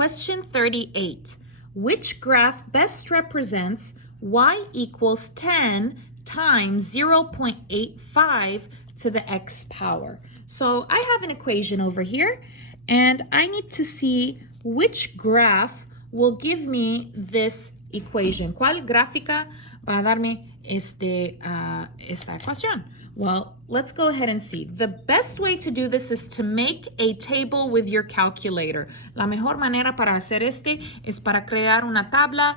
Question 38. Which graph best represents y equals 10 times 0.85 to the x power? So I have an equation over here, and I need to see which graph will give me this equation. ¿Cuál gráfica va a darme esta ecuación? Well, let's go ahead and see. The best way to do this is to make a table with your calculator. La mejor manera para hacer es para crear una tabla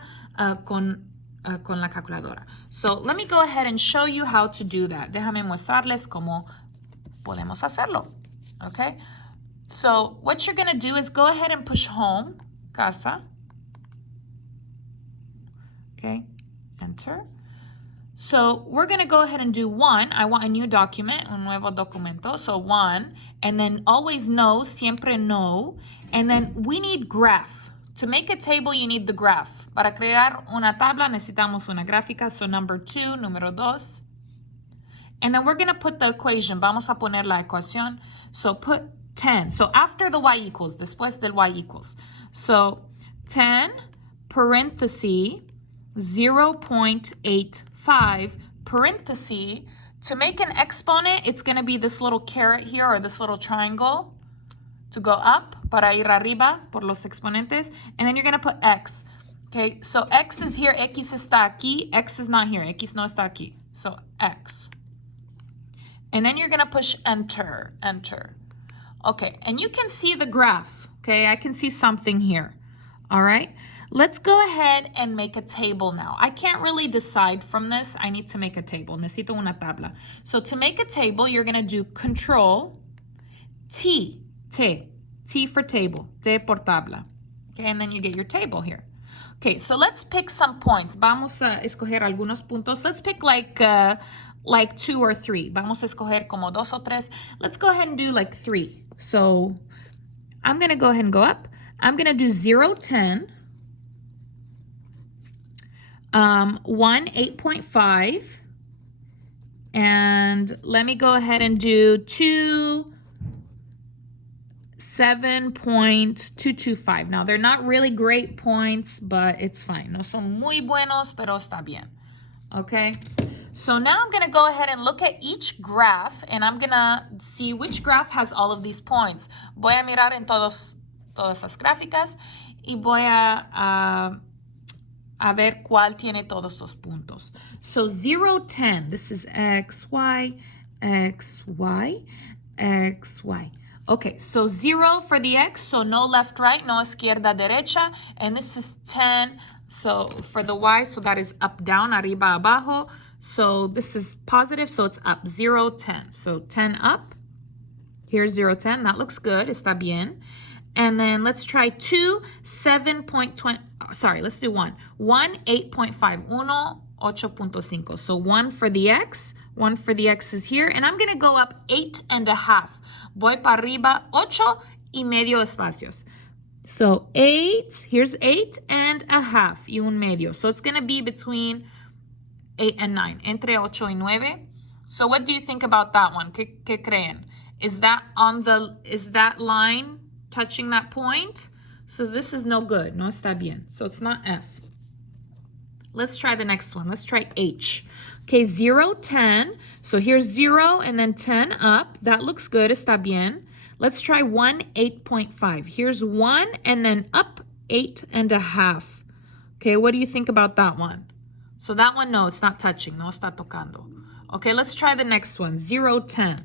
con la calculadora. So let me go ahead and show you how to do that. Déjame mostrarles cómo podemos hacerlo. Okay? So what you're going to do is go ahead and push home, casa. Okay, enter. So we're going to go ahead and do 1. I want a new document, un nuevo documento. So 1, and then always no, siempre no. And then we need graph. To make a table, you need the graph. Para crear una tabla, necesitamos una gráfica. So number 2, número 2. And then we're going to put the equation. Vamos a poner la ecuación. So put 10. So after the y equals, después del y equals. So 10, parenthesis, 0.85, parenthesis. To make an exponent, it's going to be this little caret here, or this little triangle to go up, para ir arriba, por los exponentes. And then you're going to put x. Okay, so x is here, x está aquí, x is not here, x no está aquí. So x. And then you're going to push enter, enter. Okay, and you can see the graph. Okay, I can see something here. All right, let's go ahead and make a table now. I can't really decide from this. I need to make a table. Necesito una tabla. So to make a table, you're going to do Control T, T for table, T por tabla. Okay, and then you get your table here. Okay, so let's pick some points. Vamos a escoger algunos puntos. Let's pick like 2 or 3. Vamos a escoger como 2 o 3. Let's go ahead and do like 3. So I'm going to go ahead and go up. I'm going to do 0, 10, 1, 8.5, and let me go ahead and do 2, 7.225. Now, they're not really great points, but it's fine. No son muy buenos, pero está bien. Okay? So now I'm going to go ahead and look at each graph, and I'm going to see which graph has all of these points. Voy a mirar en todas las gráficas y voy a ver cuál tiene todos los puntos. So 0, 10, this is x, y, x, y, x, y. Okay, so 0 for the x, so no left, right, no izquierda, derecha, and this is 10, so for the y, so that is up, down, arriba, abajo. So this is positive, so it's up, 0, 10. So 10 up, here's 0, 10, that looks good, está bien. And then let's try 2, 7.20, sorry, let's do 1. 1, 8.5, 8.5. So 1 for the x is here, and I'm gonna go up 8.5. Voy para arriba, 8.5 espacios. So 8, here's 8.5 y un medio. So it's gonna be between 8 and 9, entre 8 y 9. So what do you think about that one? ¿Qué creen? Is that line touching that point? So this is no good, no está bien. So it's not F. Let's try the next one. Let's try H. Okay, 0, 10. So here's 0 and then 10 up. That looks good, está bien. Let's try 1, 8.5. Here's 1 and then up 8.5. Okay, what do you think about that one? So that one, no, it's not touching. No está tocando. Okay, let's try the next one. 0, 10.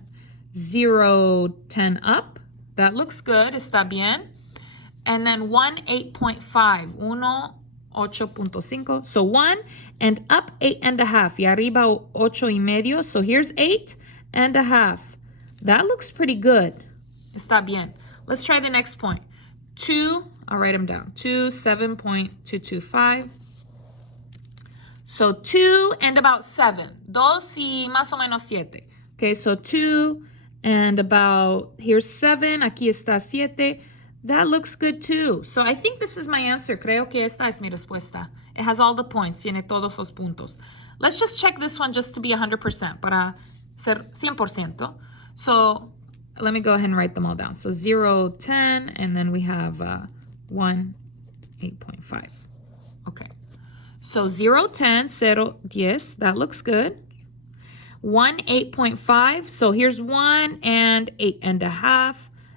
0, 10 up. That looks good, está bien. And then 1, 8.5. 8.5. So 1 and up 8.5. Y arriba 8.5. So here's 8.5. That looks pretty good. Está bien. Let's try the next point. 2, I'll write them down. 2, 7.225. So 2 and about 7. 2 y más o menos 7. Okay, so 2 and about, here's 7. Aquí está 7. That looks good too. So I think this is my answer. Creo que esta es mi respuesta. It has all the points. Tiene todos los puntos. Let's just check this one just to be 100%. Para ser 100%. So let me go ahead and write them all down. So 0, 10, and then we have 1, 8.5. Okay. So 0, 10, 0, 10. That looks good. 1, 8.5. So here's 1 and 8.5.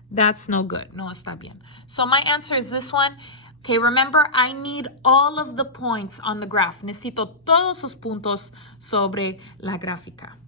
That's no good. No está bien. So my answer is this one. Okay, remember, I need all of the points on the graph. Necesito todos los puntos sobre la gráfica.